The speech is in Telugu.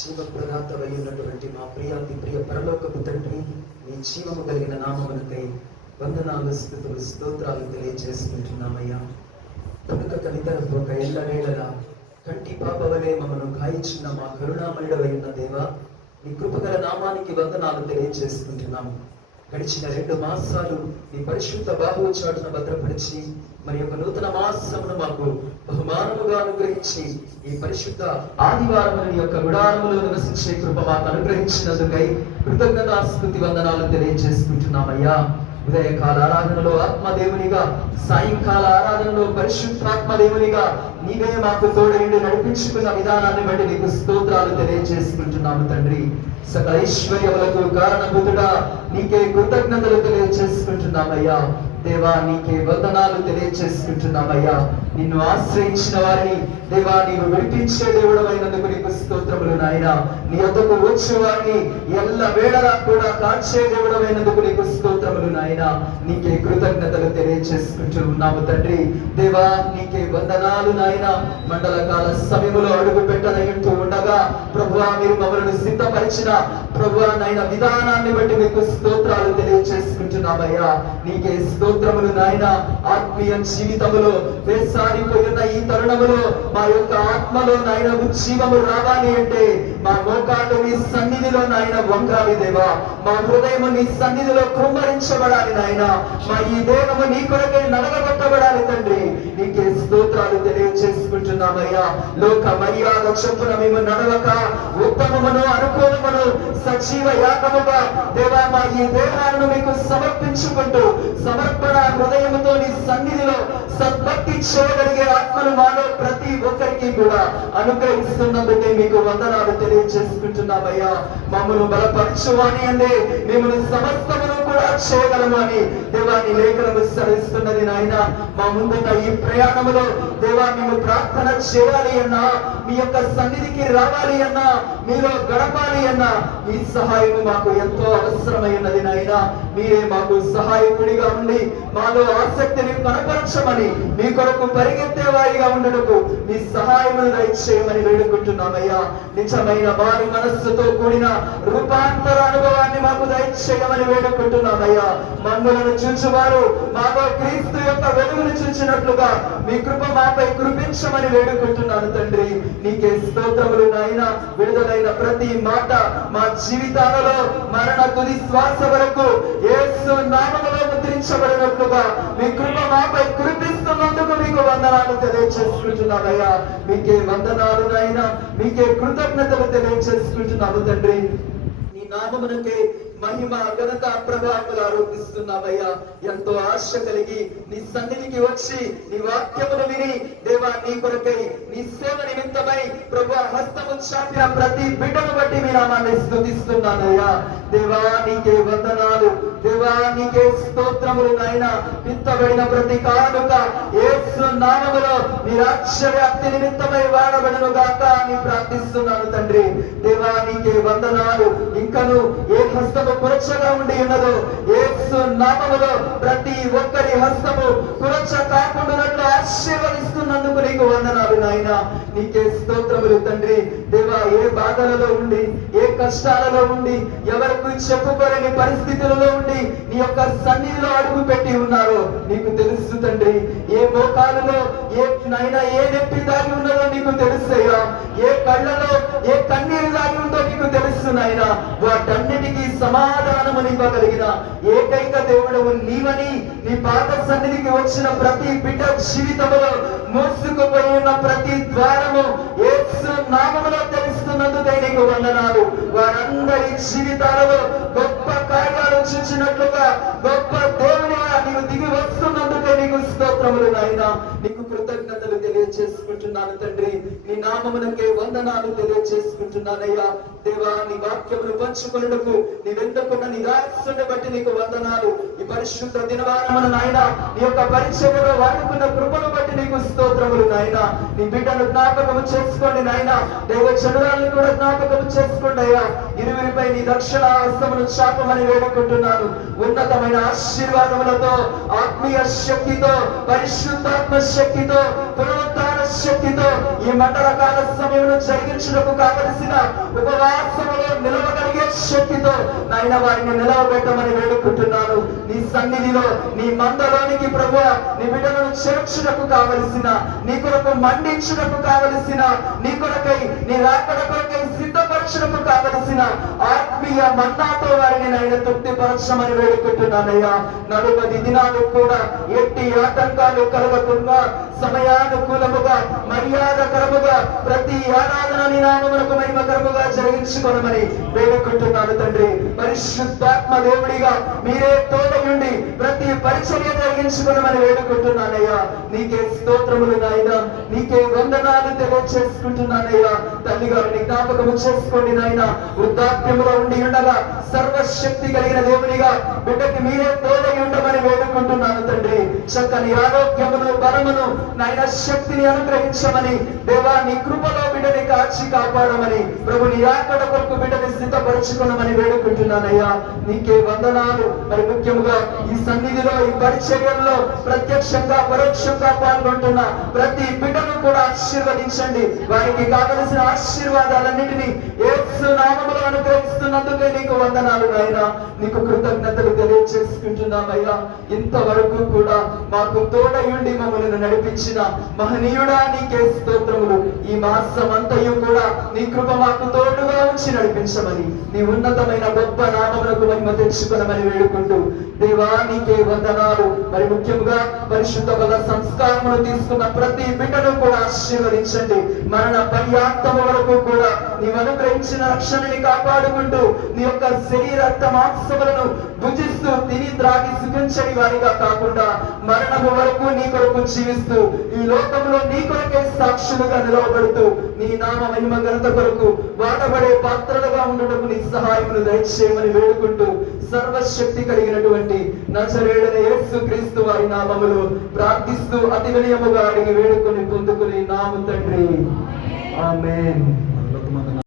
జీవప్రదాతమైనటువంటి మా ప్రియాతి ప్రియ పరలోకపు తండ్రి, మీ జీవము కలిగిన నామమునకై వందనాలు, స్తుతులు, స్తోత్రాలు తెలియజేసుకుంటున్నామయ్యా. కనుక కనితరపు ఒక ఎల్లవేళలా కంటి పాపవలే మమ్మను గాయించిన మా కరుణామయుడవైన దేవా, మీ కృపగల నామానికి వందనాలు తెలియజేసుకుంటున్నాము. గడిచిన 2 మాసాలు మీ పరిశుద్ధ బాహువు చాటున భద్రపరిచి మరి యొక్క నూతన మాసమును మాకు బహుమానముగా అనుగ్రహించి ఈ పరిశుద్ధ ఆదివారముల యొక్క గుడారములో నివసించే కృప మాకు అనుగ్రహించినందుకై కృతజ్ఞతాస్తుతి వందనాలు తెలియజేసుకుంటున్నామయ్యా. ఉదయకాల ఆరాధనలో ఆత్మదేవునిగా, సాయంకాల ఆరాధనలో పరిశుద్ధాత్మదేవునిగా నీవే మాకు తోడైండి నడిపించుకున్న విధానాన్ని బట్టి నీకు స్తోత్రాలు తెలియజేసుకుంటున్నాము తండ్రి. సకల ఐశ్వర్యములకు కారణభూతుడా నీకే కృతజ్ఞతలు తెలియజేసుకుంటున్నామయ్యా. దేవా, నీకే వందనాలు తెలియజేసుకుంటున్నామయ్యా. నిన్ను ఆశ్రయించిన వారిని దేవా నీవు విడిపించే దేవుడమైనందుకు నీకు స్తోత్రములు నాయన. నీ వద్దకు వచ్చే వారిని ఎల్ల వేళలా కూడా కాచే దేవుడమైనందుకు నీకు స్తోత్రములు నాయన. నీకే కృతజ్ఞతలు తెలియజేసుకుంటూ ఉన్నాము తండ్రి. దేవా, నీకే వందనాలు నాయన. మండల కాల సమయములో అడుగు పెట్టనట్టు ఉండగా ప్రభువా, మీరు మమ్మల్ని సిద్ధపరిచిన ప్రభువా నాయన విధానాన్ని బట్టి మీకు స్తోత్రాలు తెలియజేసుకుంటున్నామయ్యా. నీకే స్తోత్రములు నాయన. ఆత్మీయ జీవితములో వేసారిపోయిన ఈ తరుణములో మా యొక్క ఆత్మలో నాయన ఉజ్జీవము రావాలి అంటే మా మోకాళ్ళు నీ సన్నిధిలో నాయన వంగాలి దేవా. మా హృదయము నీ సన్నిధిలో కుమ్మరించబడాలి నాయన. మా ఈ దేహము నీ కొరకై నలగబట్టబడాలి తండ్రి. నీకే స్తోత్రాలు తెలియజేసుకుంటున్నామయ్యా. లోక మర్యాద చొప్పున మేము నడవక ఉత్తమమును అనుకూలమును సజీవ యాగముగా దేవా మా ఈ దేహాలను మీకు సమర్పించుకుంటూ సమర్పణ హృదయముతో నీ సన్నిధిలో సద్భక్తి చేయగలిగే ఆత్మను మాలో ప్రతి ఒక్కరికి కూడా అనుగ్రహిస్తున్నందుకే మీకు వందనాలు తెలియజేసుకుంటున్నామయ్యా. మమ్మల్ని బలపరచువాని అందే మిమ్మల్ని సమస్తమును కూడా చేయగలము అని దేవాని లేఖనము సెలవిస్తున్నది నాయన. మా ముందున్న ఈ ప్రయాణములో దేవా మేము ప్రార్థన చేయాలి అన్నా, మీ యొక్క సన్నిధికి రావాలి అన్నా, మీలో గడపాలి అన్నా మీ సహాయము మాకు ఎంతో అవసరమైనది నాయన. మీరే మాకు సహాయకుడిగా ఉండి మాలో ఆసక్తిని కనపరచమని, మీ కొరకు పరిగెత్తే వారిగా ఉండటకు మీ సహాయమును దయచేయమని వేడుకుంటున్నామయ్యా. నిజమైన వారి మనస్సుతో కూడిన రూపాంతర అనుభవాన్ని మాకు దయచేయమని వేడుకుంటున్నామయ్యా. మమ్మలను చూచువారు మాలో క్రీస్తు యొక్క వెలుగును చూచినట్లుగా మీ కృప మాపై కురిపించమని వేడుకుంటున్నాను తండ్రి. నీకే స్తోత్రములు నాయన. విడుదలైన ప్రతి మాట మా జీవితాలలో మరణ తుది శ్వాస వరకు యేసు నామములో ముద్రించబడినట్లుగా మీ కృప మాపై కురిపిస్తున్నందుకు మీకు వందనాలు తెలియజేసుకుంటున్నామయ్యా. మీకే వందనాలు నాయన. మీకే కృతజ్ఞతలు తెలియజేసుకుంటున్నాము తండ్రి. నీ నామమునకే మహిమ, ఘనత, ప్రభావములు ఆరోపిస్తున్నామయ్యా. ఎంతో ఆశ కలిగి నీ సన్నిధికి వచ్చి నీ వాక్యమును విని దేవా నీ కొరకై నీ సేవ నిమిత్తమై ప్రభు హస్తము చాపిన ప్రతి బిడ్డను బట్టి మీ నామాన్ని స్తుతిస్తున్నానయ్యా. దేవా నీకే వందనాలు. దేవా నీకే స్తోత్రములు నాయన. విత్తబడిన ప్రతి కానుక యేసు నామములో నీ రాజ్య వ్యాప్తి నిమిత్తమై వాడబడును గాక అని ప్రార్థిస్తున్నాను తండ్రి. దేవా నీకే వందనాలు. ఇంకను ఏ హస్తము కురచగా ఉండి ఉన్నదో యేసు నామములో ప్రతి ఒక్కరి హస్తము కురచ కాకుండానట్లు ఆశీర్వదిస్తున్నందుకు నీకు వందనాలు నాయన. నీకే స్తోత్రములు తండ్రి. దేవా ఏ బాధలలో ఉండి, ఏ కష్టాలలో ఉండి, ఎవరికి చెప్పుకోలేని పరిస్థితులలో ఉండి నీ యొక్క సన్నిధిలో అడుగు పెట్టి ఉన్నారో నీకు తెలుసు తండ్రి. ఏ మోకాలులో ఏ నైనా ఏ నొప్పి దాగి ఉన్నదో నీకు తెలుసయ్యా. ఏ కళ్ళలో ఏ కన్నీరు దాగి ఉందో నీకు తెలుసు నాయన. వాటన్నిటికీ సమాధానము ఇవ్వగలిగిన ఏకైక దేవుడవు నీవని నీ పాద సన్నిధికి వచ్చిన ప్రతి బిడ్డ జీవితంలో మూసుకుపోయి ఉన్న ప్రతి ద్వారము యేసు నామములో తెలుస్తున్నందుకై నీకు వందనాలు. వారందరి జీవితాలలో గొప్ప కార్యాలు చూచినట్లుగా గొప్ప దేవునిగా నీవు దిగి వస్తున్నందుకై నీకు స్తోత్రములు నాయన. నీకు కృతజ్ఞతలు తెలియజేసుకుంటున్నాను తండ్రి. నీ నామమునకే వందనాలు తెలియజేసుకుంటున్నానయ్యా. దేవా నీ వాక్యమును పంచుకొనుటకు నీ వెంటకున్న నీ దాస్యుని బట్టి నీకు వందనాలు. ఈ పరిశుద్ధ దినవారమున నాయన నీ యొక్క పరిచర్యలో వాడుకున్న కృపను బట్టి నీకు స్తోత్రములు నాయన. నీ బిడ్డను జ్ఞాపకము చేసుకోండి నాయన. దైవ జనులను కూడా జ్ఞాపకము చేసుకోండి అయ్యా. ఇరువురిపై నీ దక్షిణ హస్తమును చాపమని వేడుకుంటున్నాను. ఉన్నతమైన ఆశీర్వాదములతో, ఆత్మీయ శక్తితో, పరిశుద్ధాత్మ శక్తితో, పునరుత్థాన శక్తితో ఈ మండల కాల సమయంలో జరిగించుటకు కావలసిన ఉపవాసములో నిలవగలిగే శక్తితో నాయన వారిని నిలవబెట్టమని వేడుకుంటున్నాను. నీ సన్నిధిలో నీ మందలోనికి ప్రభువా నీ బిడ్డలను చేర్చుటకు కావలసిన, నీ కొరకు మండించుటకు కావలసిన, నీ కొరకై నీ రాకడ కొరకై సిద్ధపరచుటకు కావలసిన ఆత్మీయ మన్నాతో వారిని నాయన తృప్తిపరచమని వేడుకుంటున్నానయ్యా. నలుబది దినాలు కూడా ఎట్టి ఆటంకాలు కలగకుండా సమయానుకూలముగా మర్యాదకరముగా ప్రతి ఆరాధన నీ నామమునకు మహిమకరముగా జరిగించుకొనమని వేడుకుంటున్నాను తండ్రి. పరిశుద్ధాత్మ దేవుడిగా మీరే తోడయుండి ప్రతి పరిచర్య జరిగించుకొనమని వేడుకుంటున్నానయ్యా. నీకే స్తోత్రములు నాయన, నీకే వందనాలు తెలియచేసుకుంటున్నానయ్యా. తల్లి గారిని జ్ఞాపకము చేసుకోండి నాయన. వృద్ధాప్యములో ఉండి ఉండగా సర్వశక్తి కలిగిన దేవునిగా బిడ్డకి మీరే తోడై ఉండమని వేడుకుంటున్నాను తండ్రి. చక్కని ఆరోగ్యమును బలమును నాయన శక్తిని అనుగ్రహించమని దేవా నీ కృపలో బిడ్డని కాచి కాపాడమని ప్రభు నీ రాకడ కొరకు బిడ్డని సిద్ధపరచుకున్నామని వేడుకుంటున్నానయ్యా. నీకే వందనాలు. మరి ముఖ్యముగా ఈ సన్నిధిలో ఈ పరిచర్యల్లో ప్రత్యక్షంగా పరోక్షంగా పాల్గొంటున్న ప్రతి బిడ్డను కూడా ఆశీర్వదించండి. వారికి కావలసిన ఆశీర్వాదాలన్నింటినీ యేసు నామములో అనుగ్రహిస్తున్నందుకే నీకు వందనాలు నాయనా. నీకు కృతజ్ఞతలు తెలియజేసుకుంటున్నామయ్యా. ఇంతవరకు కూడా మాకు తోడయుండి మమ్మల్ని నడిపించిన మహనీయుడా నీకే స్తోత్రములు. ఈ మాసం అంతయు కూడా నీ కృప మాకు తోడుగా ఉంచి నడిపించమని నీ ఉన్నతమైన గొప్ప నామమునకు మహిమ తెచ్చుకొనమని వేడుకుంటూ దేవా నీకే వందనాలు. మరి ముఖ్యంగా పరిశుద్ధ బల సంస్కారమును తీసుకున్న ప్రతి బిడ్డను కూడా ఆశీర్వదించండి. మరణ పర్యాంతము వరకు కూడా నీవు అనుగ్రహించిన రక్షణని కాపాడుకుంటూ నీ యొక్క శరీర మాంసములను భుజిస్తూ తిని త్రాగి సుఖించని వారిగా కాకుండా మరణము వరకు నీ కొరకు జీవిస్తూ ఈ లోకంలో నీ కొరకే సాక్షులుగా నిలవబడుతూ నీ నామ మహిమ ఘనత కొరకు వాడబడే పాత్రలుగా ఉండటకు నీ సహాయమును దయచేయమని వేడుకుంటూ సర్వశక్తి కలిగినటువంటి నజరేయుడైన యేసుక్రీస్తు వారి నామములో ప్రార్థిస్తూ అతి వినయముగా అడిగి వేడుకొని పొందుకుని నాము తండ్రి. ఆమేన్.